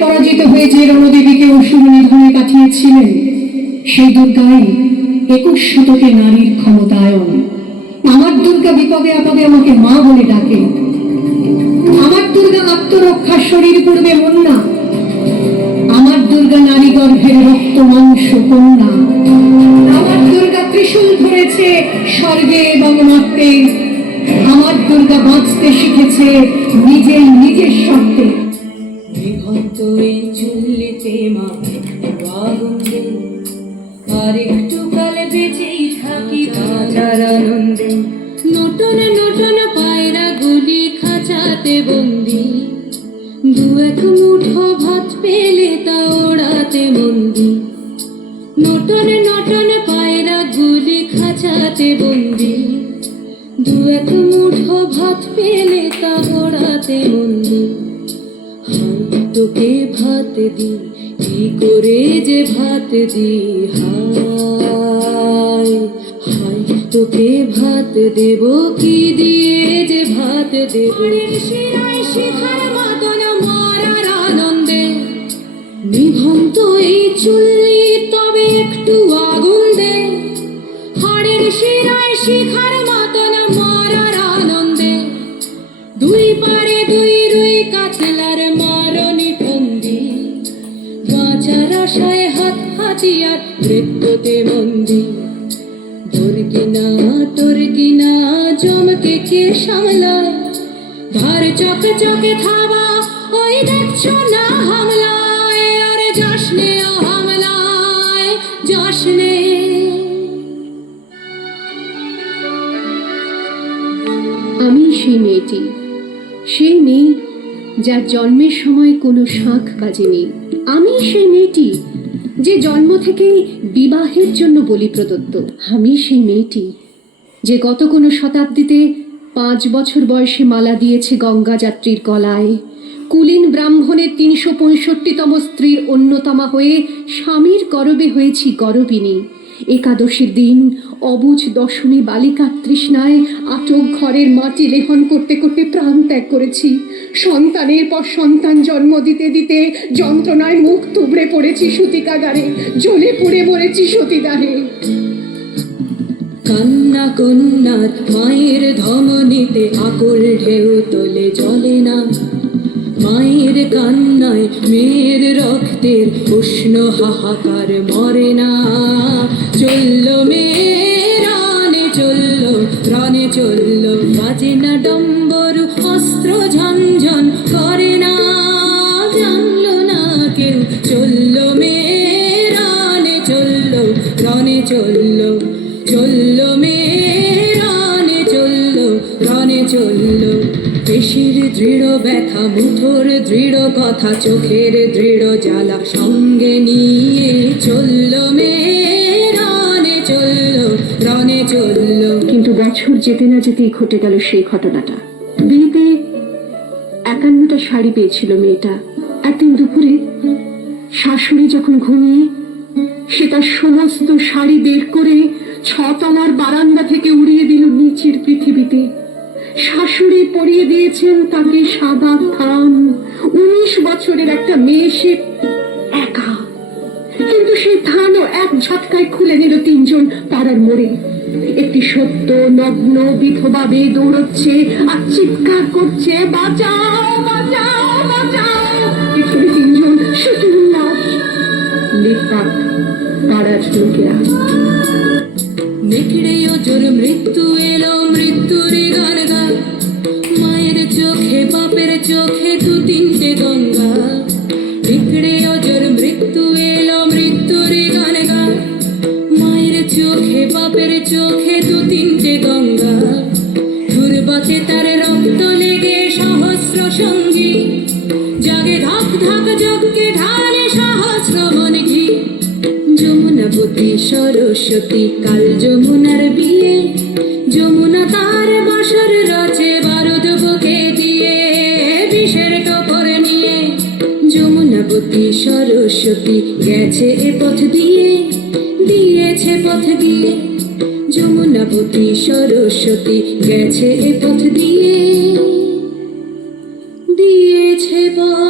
পরাজিত হয়ে যে রণদেবীকে অসুর নিধনে পাঠিয়েছিলেন সেই দুর্গাই একুশ শতকে নারীর ক্ষমতায়ন। আমার দুর্গা বিপদে আপদে আমাকে মা বলে ডাকে। আমার দুর্গা আত্মরক্ষা শরীর পূর্বে মন্না। আমার দুর্গা নারী গর্ভের রক্ত মাংস কন্যা। এবং আমার দুর্গা বাঁচতে শিখেছে নিজের বিভক্ত এই চুল্লিতে আগুনে। আর একটু বেঁচেই থাকি আনন্দে। পায়রা গুলি খাঁচাতে বন্দি। দু এক মুঠো ভাত পেলে তা ওড়াতে মন্দি। নটন নটন পায়রা গুলি খাঁচাতে বন্দি। দু এক মুঠো ভাত পেলে তা মন্দি হাই তোকে ভাত দি কি করে যে ভাত দি হাই। হাই তোকে ভাত দেব কি দিয়ে যে ভাত দেব। শিখার মতন মারার আনন্দে। নিভন্ত এই চুল্লি তবে একটু আগুন দে। হাড়ের শিরায় শিখার দুই পারে দুই রুই কাতলার মারনি ফন্দি। বাঁচার আশায় হাত হাতিয়ার মৃত্যুতে মন্দি। তোর কিনা তোর কিনা, জমকে কে সামলায়? ধার চকে চকে থাবা, ওই দেখছ না হামলায়? আরে যাসনে ও হামলায় যাসনে আমি সেই মেয়েটি। সেই মেয়ে যার জন্মের সময় কোনো শাঁখ বাজেনি আমি সেই মেয়েটি যে জন্ম থেকেই বিবাহের জন্য বলি প্রদত্ত আমি সেই মেয়েটি যে গত কোনো শতাব্দীতে পাঁচ বছর বয়সে মালা দিয়েছে গঙ্গা যাত্রীর গলায়। কুলীন ব্রাহ্মণের তিনশো পঁয়ষট্টিতম স্ত্রীর অন্যতমা হয়ে স্বামীর গরবে হয়েছি গরবিনী। একাদশীর দিন অবুজ দশমী বালিকার তৃষ্ণায় আটক ঘরের মাটি লেহন করতে করতে প্রাণ ত্যাগ করেছি। সন্তানের পর সন্তান জন্ম দিতে দিতে যন্ত্রণায় মুখ তুবড়ে পড়েছি সূতিকাগারে, জ্বলে পুড়ে মরেছি সতীদারে কান্না কন্যার মায়ের ধমনীতে আকুল ঢেউ তোলে জলে না। মায়ের কান্নায় মেয়ের রক্তের উষ্ণ হাহাকার মরে না। চলল মেয়ে রানে চলল রানে চলল, বাজে না ডম্বর, অস্ত্র ঝনঝন করে না। জানলো না কেউ, চলল চলল রনে চলল চলল মেয়ে রানে চলল রনে চলল। পেশির দৃঢ় ব্যথা, মুঠোর দৃঢ় কথা, চোখের দৃঢ় জ্বালা সঙ্গে নিয়ে চলল মেয়ে কিন্তু বছর যেতে না যেতেই ঘটে গেল সেই ঘটনাটা। বিয়েতে একান্নটা শাড়ি পেয়েছিল মেয়েটা। একদিন দুপুরে শাশুড়ি যখন ঘুমিয়ে সে তার সমস্ত শাড়ি বের করে ছতলার বারান্দা থেকে উড়িয়ে দিল নিচের পৃথিবীতে। শাশুড়ি পরিয়ে দিয়েছেন তাকে সাদা থান। উনিশ বছরের একটা মেয়ে সে একা। কিন্তু সেই ধানও এক ঝটকায় খুলে নিল তিনজন পাড়ার মোড়ে। একটি সত্য নগ্ন বিধবা মেয়ে দৌড়চ্ছে আর চিৎকার করছে, বাঁচাও বাঁচাও নেকড়ে ওজোর মৃত্যু এলো সরস্বতী কাল যমুনার বিয়ে, যমুনা তার বাসর রচে দিয়ে, বিষের টপর নিয়ে। যমুনাবতী সরস্বতী গেছে এ পথ দিয়ে দিয়ে দিয়েছে পথ দিয়ে। যমুনাবতী সরস্বতী গেছে এ পথ দিয়ে, দিয়েছে পথ